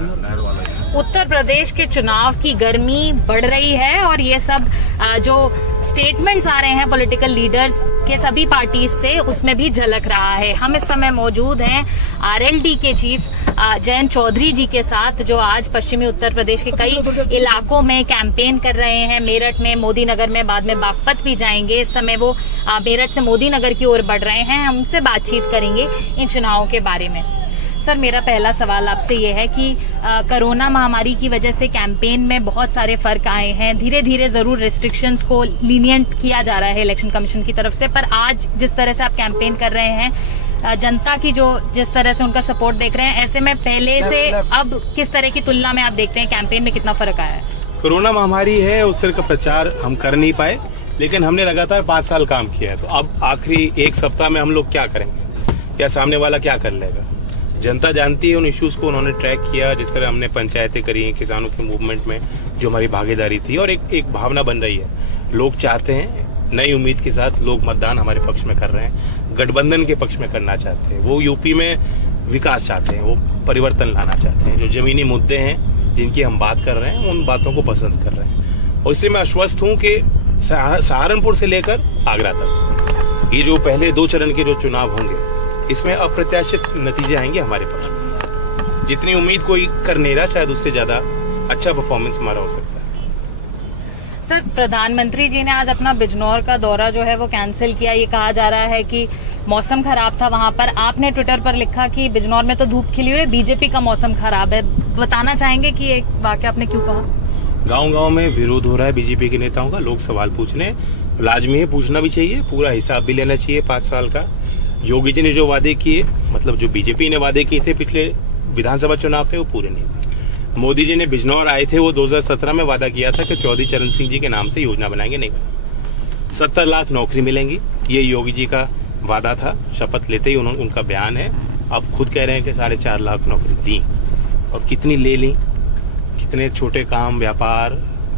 उत्तर प्रदेश के चुनाव की गर्मी बढ़ रही है और ये सब जो स्टेटमेंट्स आ रहे हैं पॉलिटिकल लीडर्स के सभी पार्टीज से, उसमें भी झलक रहा है। हम इस समय मौजूद हैं आरएलडी के चीफ जयंत चौधरी जी के साथ, जो आज पश्चिमी उत्तर प्रदेश के कई इलाकों में कैंपेन कर रहे हैं। मेरठ में, मोदी नगर में, बाद में बागपत भी जाएंगे। इस समय वो मेरठ से मोदी नगर की ओर बढ़ रहे हैं। हम उनसे बातचीत करेंगे इन चुनावों के बारे में। सर, मेरा पहला सवाल आपसे ये है कि कोरोना महामारी की वजह से कैंपेन में बहुत सारे फर्क आए हैं। धीरे धीरे जरूर रिस्ट्रिक्शंस को लीनियंट किया जा रहा है इलेक्शन कमीशन की तरफ से, पर आज जिस तरह से आप कैंपेन कर रहे हैं, जनता की जिस तरह से उनका सपोर्ट देख रहे हैं, ऐसे में पहले से अब किस तरह की तुलना में आप देखते हैं कैंपेन में कितना फर्क आया है? कोरोना महामारी है, उस तरह का प्रचार हम कर नहीं पाए, लेकिन हमने लगातार 5 साल काम किया है। तो अब आखिरी 1 सप्ताह में हम लोग क्या करेंगे, या सामने वाला क्या कर लेगा? जनता जानती है उन इश्यूज को। उन्होंने ट्रैक किया, जिस तरह हमने पंचायतें करी, किसानों के मूवमेंट में जो हमारी भागीदारी थी, और एक भावना बन रही है। लोग चाहते हैं, नई उम्मीद के साथ लोग मतदान हमारे पक्ष में कर रहे हैं, गठबंधन के पक्ष में करना चाहते हैं। वो यूपी में विकास चाहते हैं, वो परिवर्तन लाना चाहते हैं। जो जमीनी मुद्दे हैं जिनकी हम बात कर रहे हैं, उन बातों को पसंद कर रहे हैं। और इसलिए मैं आश्वस्त हूं कि सहारनपुर से लेकर आगरा तक ये जो पहले 2 चरण के जो चुनाव होंगे, इसमें अप्रत्याशित नतीजे आएंगे हमारे पास। जितनी उम्मीद कोई कर नहीं रहा, शायद उससे ज्यादा अच्छा परफॉर्मेंस हमारा हो सकता है। सर, प्रधानमंत्री जी ने आज अपना बिजनौर का दौरा जो है वो कैंसिल किया। ये कहा जा रहा है कि मौसम खराब था वहां पर। आपने ट्विटर पर लिखा कि बिजनौर में तो धूप खिली हुई है, बीजेपी का मौसम खराब है। बताना चाहेंगे कि ये वाकया आपने क्यों कहा? गांव-गांव में विरोध हो रहा है बीजेपी के नेताओं का। लोग सवाल पूछ रहे हैं, लाजमी है, पूछना भी चाहिए, पूरा हिसाब भी लेना चाहिए 5 साल का। योगी जी ने जो वादे किए, मतलब जो बीजेपी ने वादे किए थे पिछले विधानसभा चुनाव पे, वो पूरे नहीं हुए। मोदी जी ने बिजनौर आए थे, वो 2017 में वादा किया था कि चौधरी चरण सिंह जी के नाम से योजना बनाएंगे, नहीं बना। 70 लाख नौकरी मिलेंगी, ये योगी जी का वादा था। शपथ लेते ही उनका बयान है। अब खुद कह रहे हैं कि 4.5 लाख नौकरी दी, और कितनी ले ली? कितने छोटे काम, व्यापार,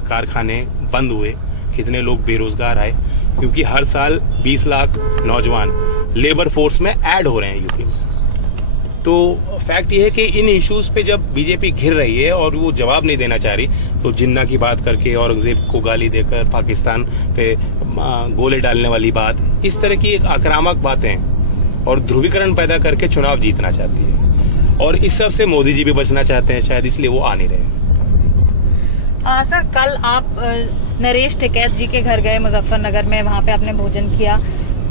कारखाने बंद हुए, कितने लोग बेरोजगार आए, क्योंकि हर साल 20 लाख नौजवान लेबर फोर्स में ऐड हो रहे हैं यूपी में। तो फैक्ट ये है कि इन इश्यूज पे जब बीजेपी घिर रही है और वो जवाब नहीं देना चाह रही, तो जिन्ना की बात करके, औरंगजेब को गाली देकर, पाकिस्तान पे गोले डालने वाली बात, इस तरह की एक आक्रामक बातें और ध्रुवीकरण पैदा करके चुनाव जीतना चाहती है। और इस सब से मोदी जी भी बचना चाहते हैं शायद, इसलिए वो आ नहीं रहे। सर, कल आप नरेश टिकैत जी के घर गए मुजफ्फरनगर में, वहां पे आपने भोजन किया।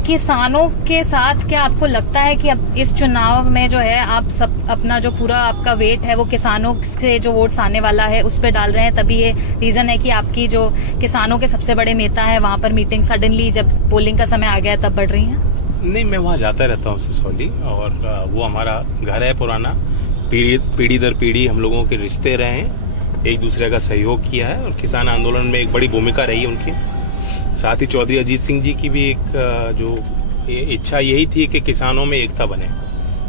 किसानों के साथ क्या आपको लगता है कि अब इस चुनाव में जो है आप सब अपना जो पूरा आपका वेट है वो किसानों से जो वोट्स आने वाला है उस पर डाल रहे हैं, तभी ये रीजन है कि आपकी जो किसानों के सबसे बड़े नेता है वहां पर मीटिंग सडनली जब पोलिंग का समय आ गया तब बढ़ रही है? नहीं, मैं वहां जाता रहता हूँ सिसौली, और वो हमारा घर है पुराना। पीढ़ी दर पीढ़ी हम लोगों के रिश्ते रहे हैं, एक दूसरे का सहयोग किया है, और किसान आंदोलन में एक बड़ी भूमिका रही उनकी। साथ ही चौधरी अजीत सिंह जी की भी एक जो इच्छा यही थी कि किसानों में एकता बने,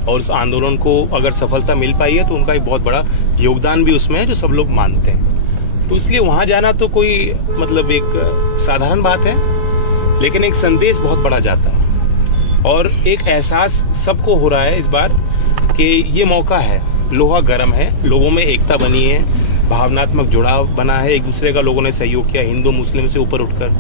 और उस आंदोलन को अगर सफलता मिल पाई है तो उनका एक बहुत बड़ा योगदान भी उसमें है, जो सब लोग मानते हैं। तो इसलिए वहां जाना तो कोई मतलब एक साधारण बात है, लेकिन एक संदेश बहुत बड़ा जाता है, और एक एहसास सबको हो रहा है इस बार कि ये मौका है, लोहा गर्म है, लोगों में एकता बनी है, भावनात्मक जुड़ाव बना है, एक दूसरे का लोगों ने सहयोग किया। हिंदू मुस्लिम से ऊपर उठकर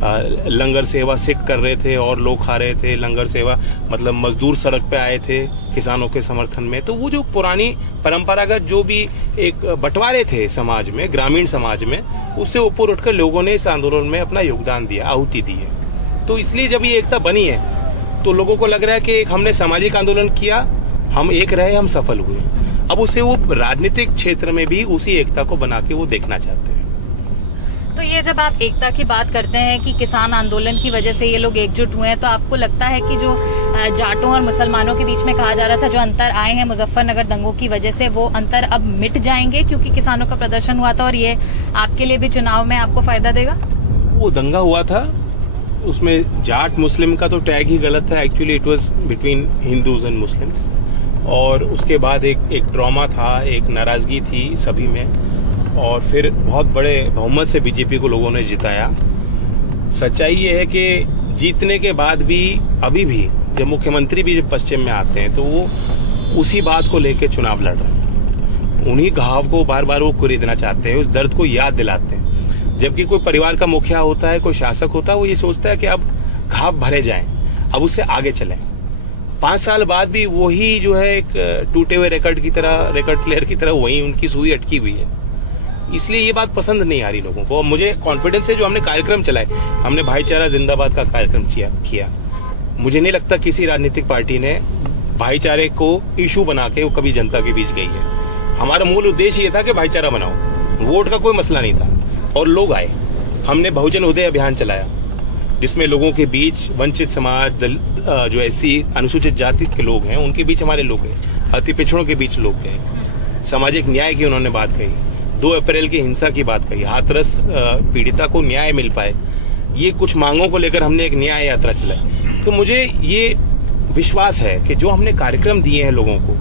लंगर सेवा सिख कर रहे थे और लोग खा रहे थे। लंगर सेवा मतलब मजदूर सड़क पे आए थे किसानों के समर्थन में। तो वो जो पुरानी परंपरागत जो भी एक बंटवारे थे समाज में, ग्रामीण समाज में, उससे ऊपर उठकर लोगों ने इस आंदोलन में अपना योगदान दिया, आहुति दी है। तो इसलिए जब ये एकता बनी है तो लोगों को लग रहा है कि हमने सामाजिक आंदोलन किया, हम एक रहे, हम सफल हुए। अब उससे वो राजनीतिक क्षेत्र में भी उसी एकता को बना के वो देखना चाहते हैं। तो ये जब आप एकता की बात करते हैं कि किसान आंदोलन की वजह से ये लोग एकजुट हुए हैं, तो आपको लगता है कि जो जाटों और मुसलमानों के बीच में कहा जा रहा था जो अंतर आए हैं मुजफ्फरनगर दंगों की वजह से, वो अंतर अब मिट जाएंगे क्योंकि किसानों का प्रदर्शन हुआ था, और ये आपके लिए भी चुनाव में आपको फायदा देगा? वो दंगा हुआ था, उसमें जाट मुस्लिम का तो टैग ही गलत था। Actually it was between Hindus and Muslims, और उसके बाद एक ट्रॉमा था, एक नाराजगी थी सभी में, और फिर बहुत बड़े बहुमत से बीजेपी को लोगों ने जिताया। सच्चाई ये है कि जीतने के बाद भी अभी भी जब मुख्यमंत्री भी जब पश्चिम में आते हैं तो वो उसी बात को लेकर चुनाव लड़ रहे हैं। उन्हीं घाव को बार बार वो कुरेदना चाहते हैं, उस दर्द को याद दिलाते हैं। जबकि कोई परिवार का मुखिया होता है, कोई शासक होता है, वो ये सोचता है कि अब घाव भरे जाएं, अब उससे आगे चलें। 5 साल बाद भी वही जो है एक टूटे हुए रिकॉर्ड प्लेयर की तरह वही उनकी सुई अटकी हुई है। इसलिए ये बात पसंद नहीं आ रही लोगों को। मुझे कॉन्फिडेंस है, जो हमने कार्यक्रम चलाए, हमने भाईचारा जिंदाबाद का कार्यक्रम किया। मुझे नहीं लगता किसी राजनीतिक पार्टी ने भाईचारे को इशू बना के वो कभी जनता के बीच गई है। हमारा मूल उद्देश्य ये था कि भाईचारा बनाओ, वोट का कोई मसला नहीं था और लोग आए। हमने बहुजन उदय अभियान चलाया, जिसमें लोगों के बीच वंचित समाज, जो एससी अनुसूचित जाति के लोग हैं उनके बीच हमारे लोग गए, अति पिछड़ों के बीच लोग गए, सामाजिक न्याय की उन्होंने बात कही, 2 अप्रैल की हिंसा की बात कही, हाथरस पीड़िता को न्याय मिल पाए, ये कुछ मांगों को लेकर हमने एक न्याय यात्रा चलाई। तो मुझे ये विश्वास है कि जो हमने कार्यक्रम दिए हैं लोगों को,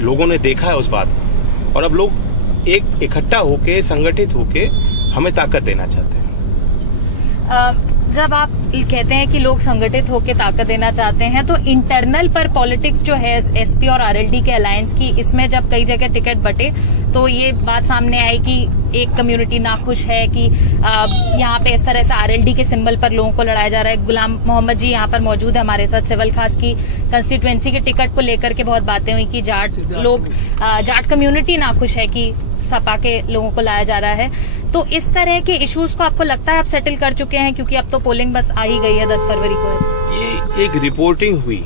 लोगों ने देखा है उस बात को, और अब लोग एक इकट्ठा होके, संगठित होके हमें ताकत देना चाहते हैं। जब आप कहते हैं कि लोग संगठित होकर ताकत देना चाहते हैं, तो इंटरनल पर पॉलिटिक्स जो है एसपी और आरएलडी के अलायंस की, इसमें जब कई जगह टिकट बटे तो ये बात सामने आई कि एक कम्युनिटी नाखुश है कि यहाँ पे इस तरह से आरएलडी के सिंबल पर लोगों को लड़ाया जा रहा है। गुलाम मोहम्मद जी यहाँ पर मौजूद है हमारे साथ। सिविल खास की कंस्टिट्यूएंसी के टिकट को लेकर के बहुत बातें हुई कि जाट कम्युनिटी नाखुश है कि सपा के लोगों को लाया जा रहा है। तो इस तरह के इश्यूज को आपको लगता है आप सेटल कर चुके हैं, क्योंकि अब तो पोलिंग बस आ ही गई है 10 फरवरी को। ये एक रिपोर्टिंग हुई,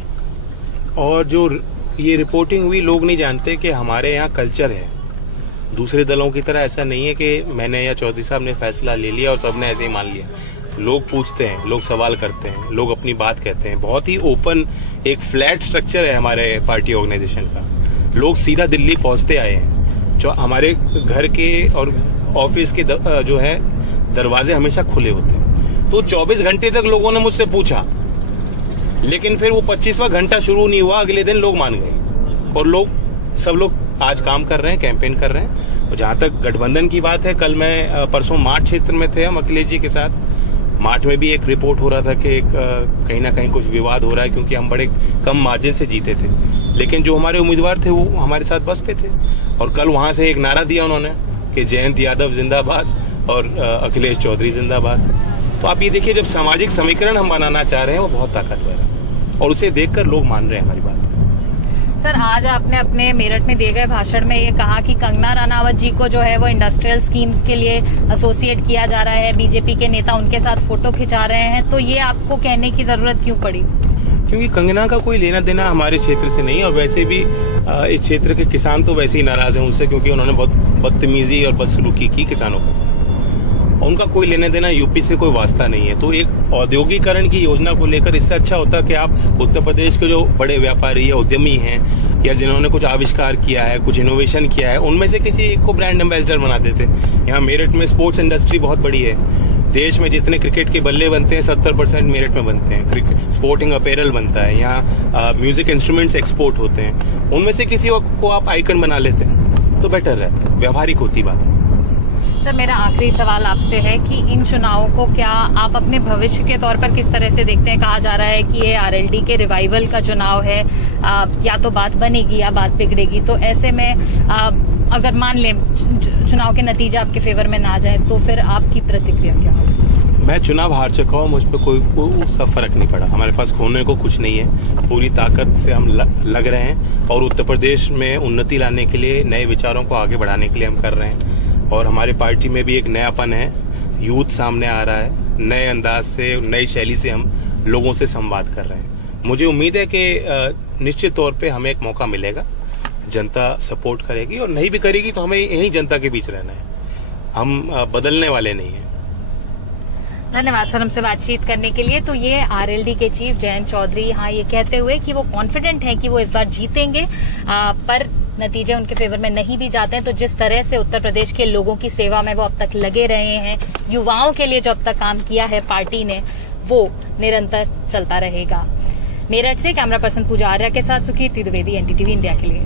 और जो ये रिपोर्टिंग हुई, लोग नहीं जानते कि हमारे यहाँ कल्चर है। दूसरे दलों की तरह ऐसा नहीं है कि मैंने या चौधरी साहब ने फैसला ले लिया और सबने ऐसे ही मान लिया। लोग पूछते हैं, लोग सवाल करते हैं, लोग अपनी बात कहते हैं। बहुत ही ओपन, एक फ्लैट स्ट्रक्चर है हमारे पार्टी ऑर्गेनाइजेशन का। लोग सीधा दिल्ली पहुंचते आए हैं। जो हमारे घर के और ऑफिस के जो है दरवाजे हमेशा खुले होते हैं। तो 24 घंटे तक लोगों ने मुझसे पूछा, लेकिन फिर वो 25वां घंटा शुरू नहीं हुआ, अगले दिन लोग मान गए। और सब लोग आज काम कर रहे हैं, कैंपेन कर रहे हैं। और जहां तक गठबंधन की बात है, कल मैं परसों माठ क्षेत्र में थे हम अखिलेश जी के साथ। माठ में भी एक रिपोर्ट हो रहा था कि कहीं ना कहीं कुछ विवाद हो रहा है, क्योंकि हम बड़े कम मार्जिन से जीते थे, लेकिन जो हमारे उम्मीदवार थे वो हमारे साथ बस पे थे। और कल वहां से एक नारा दिया उन्होंने कि जयंत यादव जिंदाबाद और अखिलेश चौधरी जिंदाबाद। तो आप ये देखिए, जब सामाजिक समीकरण हम बनाना चाह रहे हैं वो बहुत ताकतवर है, और उसे देखकर लोग मान रहे हैं हमारी बात। सर, आज आपने अपने मेरठ में दिए गए भाषण में ये कहा कि कंगना रनावत जी को जो है वो इंडस्ट्रियल स्कीम्स के लिए एसोसिएट किया जा रहा है, बीजेपी के नेता उनके साथ फोटो खिंचा रहे हैं। तो ये आपको कहने की जरूरत क्यों पड़ी? क्योंकि कंगना का कोई लेना देना हमारे क्षेत्र से नहीं, और वैसे भी इस क्षेत्र के किसान तो वैसे ही नाराज हैं उनसे, क्योंकि उन्होंने बहुत बदतमीजी और बदसलूकी की किसानों के साथ। उनका कोई लेना देना यूपी से कोई वास्ता नहीं है। तो एक औद्योगिकरण की योजना को लेकर इससे अच्छा होता कि आप उत्तर प्रदेश के जो बड़े व्यापारी या उद्यमी हैं, या जिन्होंने कुछ आविष्कार किया है, कुछ इनोवेशन किया है, उनमें से किसी एक को ब्रांड एम्बेसडर बना देते। यहाँ मेरठ में स्पोर्ट्स इंडस्ट्री बहुत बड़ी है। देश में जितने क्रिकेट के बल्ले बनते हैं 70% मेरठ में बनते हैं। स्पोर्टिंग अपैरल बनता है यहाँ, म्यूजिक इंस्ट्रूमेंट्स एक्सपोर्ट होते हैं। उनमें से किसी को आप आइकन बना लेते हैं तो बेटर है, व्यवहारिक होती बात। सर, मेरा आखिरी सवाल आपसे है कि इन चुनावों को क्या आप अपने भविष्य के तौर पर किस तरह से देखते हैं? कहा जा रहा है कि ये आरएलडी के रिवाइवल का चुनाव है, या तो बात बनेगी या बात बिगड़ेगी। तो ऐसे में अगर मान लें चुनाव के नतीजे आपके फेवर में ना जाए तो फिर आपकी प्रतिक्रिया क्या होगी? मैं चुनाव हार चुका हूँ, मुझ पर कोई उसका फर्क नहीं पड़ा। हमारे पास खोने को कुछ नहीं है, पूरी ताकत से हम लग रहे हैं, और उत्तर प्रदेश में उन्नति लाने के लिए, नए विचारों को आगे बढ़ाने के लिए हम कर रहे हैं। और हमारी पार्टी में भी एक नयापन है, यूथ सामने आ रहा है, नए अंदाज से, नई शैली से हम लोगों से संवाद कर रहे हैं। मुझे उम्मीद है कि निश्चित तौर पे हमें एक मौका मिलेगा, जनता सपोर्ट करेगी, और नहीं भी करेगी तो हमें यही जनता के बीच रहना है, हम बदलने वाले नहीं हैं। धन्यवाद सर हमसे बातचीत करने के लिए। तो ये आरएलडी के चीफ जयंत चौधरी यहाँ ये कहते हुए कि वो कॉन्फिडेंट हैं कि वो इस बार जीतेंगे, पर नतीजे उनके फेवर में नहीं भी जाते हैं। तो जिस तरह से उत्तर प्रदेश के लोगों की सेवा में वो अब तक लगे रहे हैं, युवाओं के लिए जो अब तक काम किया है पार्टी ने, वो निरंतर चलता रहेगा। मेरठ से कैमरा पर्सन पूजा आर्या के साथ सुकीर्ति द्विवेदी, एनडीटीवी इंडिया के लिए।